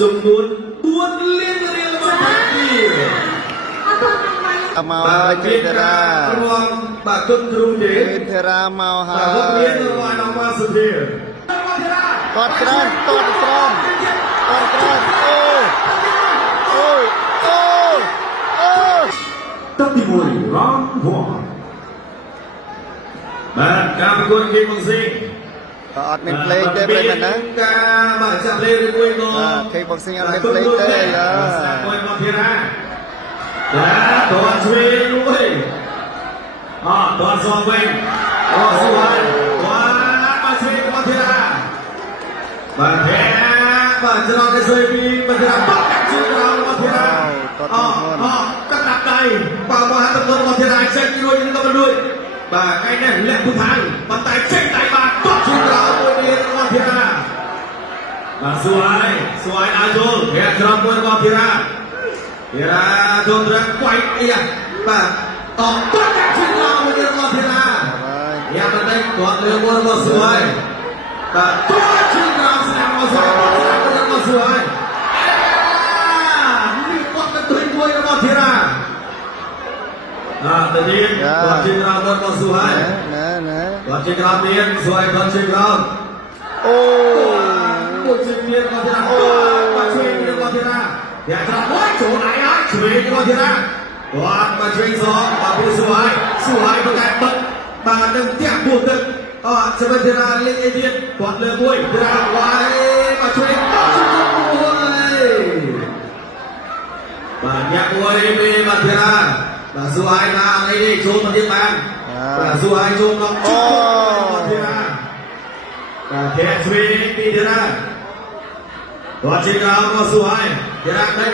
ចំនួន4លានរៀលមកពីមកហើយជិតរារងបាទគុណគ្រូទេជិតរាមកហើបាទលោកមានរង្វាន់អមកសុធាគាត់ក្រោមគាត់ក្រោមគាត់ក្រោមអូទឹកទី1រងវ៉ាបាទការប្រកួតគីមុងស៊ីអត់មាន play ទេប្រិយមិត្តណាការបាទចាប់ play ឬមួយក៏គេបងស៊ីអត់មាន play ទេយ៉ាមួយមកធីរាបាទតួឆ្វេងមួយតួស្វងវិញស្វងបាទឆ្វេងមកធីរាបាទហេបាទច្រកទៅស្វេងពីមកធីរាបាត់ជើងដល់មកធីរាកាត់ដាក់ដៃបាទមកហាត់ទៅមកធីរាចេញរួចក៏មិនរួចបាទកែនេះលាក់ពុថាប៉ុន្តែចេញដៃបាទបាត់ជើងដល់មួយនេះមកធីរាបាទស្វ័យអាចចូលវាច្រកមួយមកធីរាធីរាចូលត្រឹមខ្វាយអីបាទបាត់ជើងដល់មួយនេះមកធីរាយ៉ាបន្តិចគាត់លើមួយមកស្វ័យបាទគាត់ជើងដល់ស្នាមមកស្វ័យមកស្វ័យនេះគាត់ទៅទុយមួយរបស់ធីរាទៅទៀតគាត់ជើងដល់មកស្វ័យណែគាត់ជើងដល់ទៀតស្វ័យគាត់ជើងដល់មួយជើងទៀតរបស់ធីរាបាទជើងរបស់ធីរាយ៉ាច្រកមួយចូលដៃហើយជើងរបស់ធីរាគាត់មកជើងសងបាទពីស្វ័យប្រកែកបិទបាទនឹងផ្ទះពោះទឹកសវិធីរាលេងអីទៀតគាត់លើមួយធីរាវាយមកជួយបាទញាក់មួយពីបាទធីរាបាទស្វ័យណាអីនេះចូលមកទៀតបានបាទស្វ័យចូលមកធីរាបាទគេជួយពីធីរាគាត់ជិះក្រោមមកស្វ័យធីរាដេញ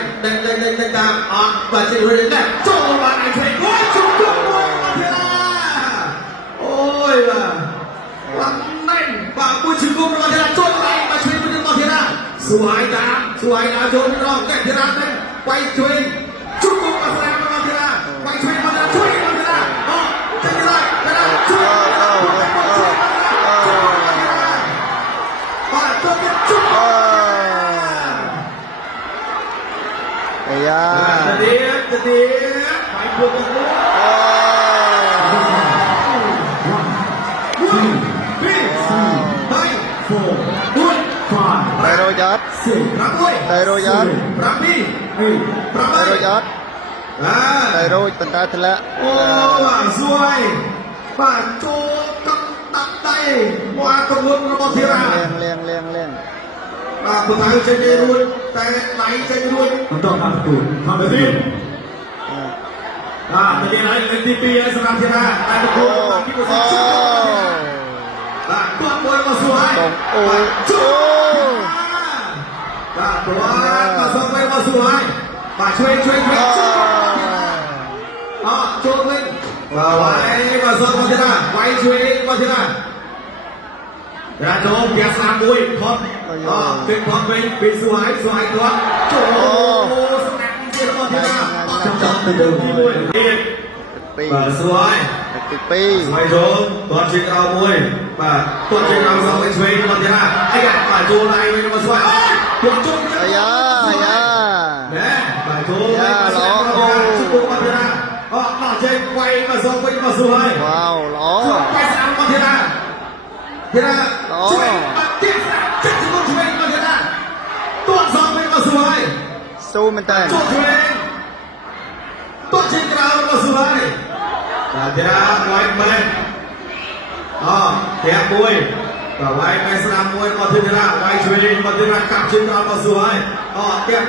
តាមអត់បាទជិះរួចដែរចូលបានឲ្យជួយគាត់ជុំមួយធីរាអូយបាទណែនបាទមួយជង្គង់របស់ធីរាចូលដៃមកជួយពីរបស់ធីរាស្វ័យតាមចូលរកតែធីរាដេញវាយជួយជង្គង់របស់ធីរាវាយជួយរបស់ធីរាជួយរបស់ធីរាចេញទៅធីរាជួយបាទទៅជួយយ៉ាទៅបាយពុកទៅតែរយអត់តែរយអត់តែរយប៉ុន្តែធ្លាក់បាទសួយបាទចូលកាត់ដាក់ដៃមកកងរបស់ធីរាលៀងបាទពុទ្ធចេញរួចតែដៃចេញរួចបន្តតាមទូខំទៅទៀតទៅទៀតហើយលេខទី2សម្រាប់ធីរាតែប្រគួតទី1បាទគាត់មួយមកសួយបាទចូលបាទគាត់មកសុំវិញមកសួយបាទជួយចូលវិញបាទវាយមកសុំមកធីរាវាយជួយមកធីរារាជោមជាស្នាមមួយផុតទឹកផុតវិញពីសួយគាត់ចូលស្នាមទៀតរបស់ធីរាចាប់ទៅលើទី1ទៀតបាទសួយទី2ស្វ័យចូលគាត់ជិះក្រោមមួយបាទគាត់ជិះក្រោមសងវិញឆ្វេងរបស់ធីរាអីបាទចូលដៃវិញរបស់ស្វ័យគាត់ជុំអាយ៉ាណែបាទចូលវិញស្នាមរបស់ធីរាដល់ចេញវាយមកសងវិញរបស់ស្វ័យវ៉ាវល្អវាយស្នាមរបស់ធីរាជួយបាត់ទៀតចិត្តជាមួយឆ្វេងរបស់ធីរាទាត់សងវិញរបស់ស្វ័យស៊ូមែនតើចូលឆ្វេងទាត់ជិះក្រោមរបស់ស្វ័យបាទធីរាវាយមែនទាំងមួយបាទវាយមែនស្នាមមួយរបស់ធីរាវាយឆ្វេងរបស់ធីរាកាប់ជិះក្រោមរបស់ស្វ័យទាំង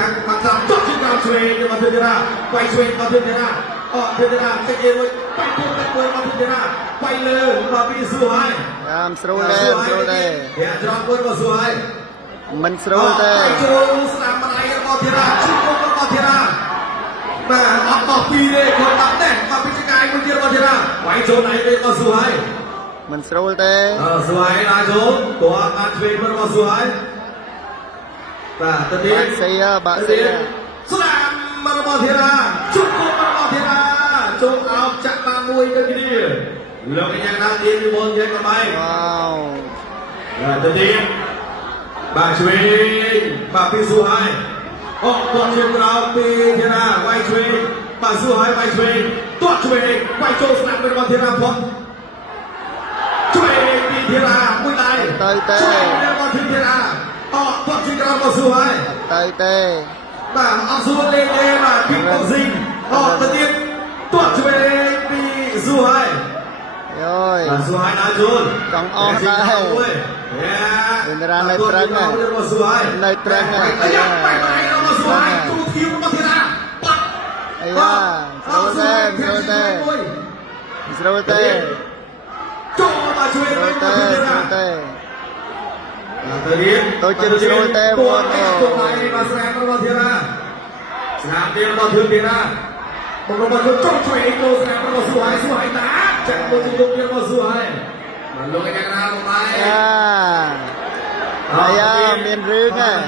ខាងមកតាមទាត់ជិះក្រោមឆ្វេងរបស់ធីរាវាយឆ្វេងរបស់ធីរាធីរាចេញរួចបាច់មួយរបស់ធីរាវាយលើរបស់ពីស្វ័យតាមស្រួលដែរទាំងច្រកមួយរបស់ស្វ័យមិនស្រួលទេចូលស្នាមដៃរបស់ធីរាជិះគុំរបស់ធីរាបាទអត់តពីទេគាត់អត់ទេមកពីចកាយមួយទៀតរបស់ធីរាវាយចូលដៃវិញរបស់ស្វ័យមិនស្រួលទេស្វ័យដល់ចូលគាត់អាចឆ្វេងរបស់ស្វ័យបាទទៅទៀតបាក់ស៊ីស្នាមរបស់ធីរាជុំគុំរបស់ធីរាចូលអោបចាក់បានមួយទៅគ្នាលោកយ៉ាងណាទៀតពីមុនយើងក៏បាយវ៉ាវទៅទៀត bà truyền bà pi su hai toàn truyền vào pi thiên la quay truyền bà su hai quay truyền toàn truyền quay châu sang bên con thiên la phong truyền pi thiên la mũi tay truyền bên con thiên la toàn truyền vào bà su hai tay bà ông su lên đây mà kích công sinh tự nhiên toàn truyền pi su hai rồi su hai đã chôn trong on đây bên ra này trắng này này trắng này ấy da Srote tôi chân Srote buồn ayah miền rương à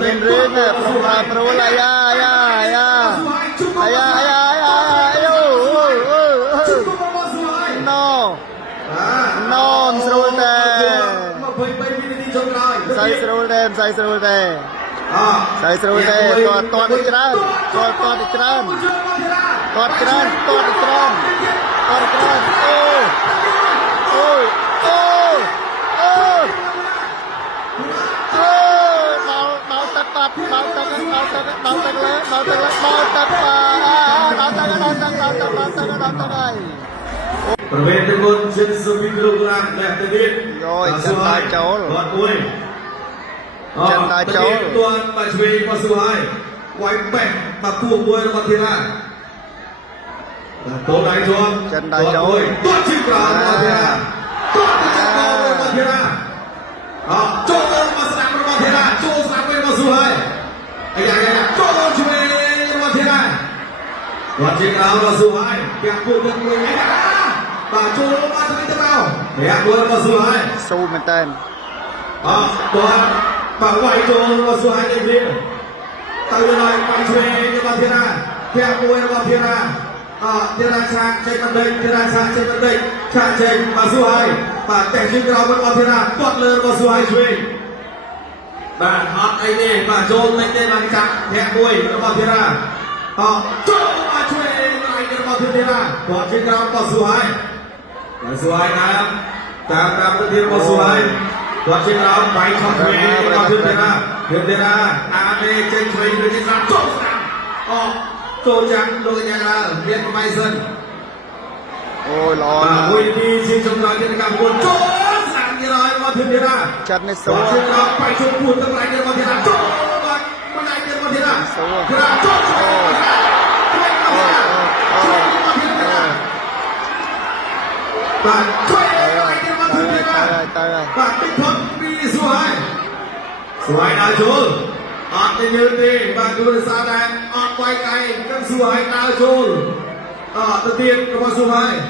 miền rương à pro là ayah no no Srote sai Srote toàn trơnประเภทตะกุน70 kg แบบตะเดียน rồi chân tay chấu อดมวยตัวมาช่วยมาสู้ให้ไว้แบ่งมาพูดมวยมาทีละตัวไหนชนตัวชิงกลางมาทีละตัวชิงกลางมาทีละโจมาสนามมาทีละโจสนามมาสู้ให้ไอ้ยังโจช่วยมาทีละตัวชิงกลางมาสู้ให้เปียกพูดมวยไอ้ยังbà chú ba thằng tiếp vào để đuôi vào số hai su mình tênตัวbà quay chú vào số hai đây kia tao đưa lại quay chú cho bà thiên la theo đuôi vào thiên la cha chạy bên đây thiên la cha chạy bên đây cha chạy bà số hai bà chạy trên cái đó vào thiên la toát lên vào số hai chú bà hot đây nè bà trôn lên đây bà chặt theo đuôi vào thiên la chú bà chú lại cái vào thiên la toát trên cái đó vào số hai Suai nam, tam thiên của Suai, toàn trên đó bay trong thuê vào thiên thế ra, ame trên thuê với trên sàn trộn sàn, trộn trắng đôi nhà là viên của Mai Sơn, ôi lo, vui đi xin trong đó trên cả buồn trộn sàn như nói vào thiên thế ra, chặt này xấu, trên đó bay trong buồn tâm lại trên vào thiên ra, trộn vào lại trên vào thiên ra, thiên ra trộn và thuê lại cái mặt thứ hai và tinh thần đi số hai đã trốn tên như thế và cứ ra đây quay cái số hai đã trốn đầu tiên có bao số hai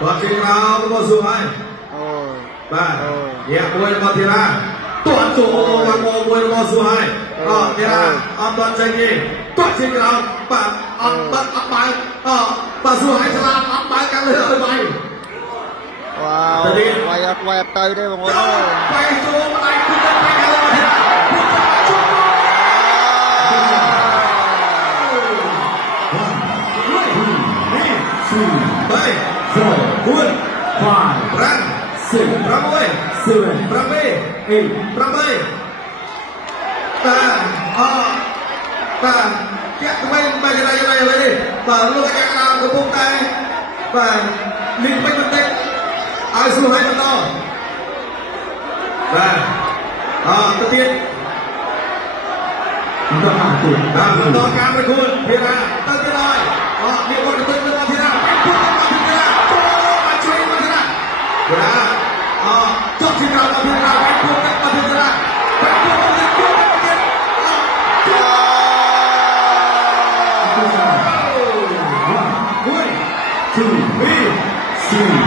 và trên nào có bao số hai và nhẹ quên bao thứ hai toàn chỗ và có quên bao số hai thế là toàn tranh gì toàn trên nào và bắt bài và số hai sẽ làm bắt bài càng lên hơi bay wow quay tới đây mọi người quay xuống tay cũng rất quay lên bảy sáu bốn năm sáu bảy ta các bên bây giờ đây đi và luôn cái nào của bông tay và mình bên bên ai số hai phần to và đầu tiên phần to cao với khuôn thiên la tăng cái rồi địa một tự nhiên thiên la anh khuôn thiên la anh chơi thiên la chốt thiên la thiên la anh khuôn thiên la anh khuôn thiên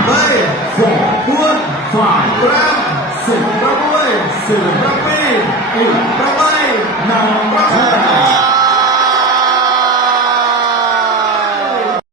Bảy, bốn, năm, sáu, bảy, năm,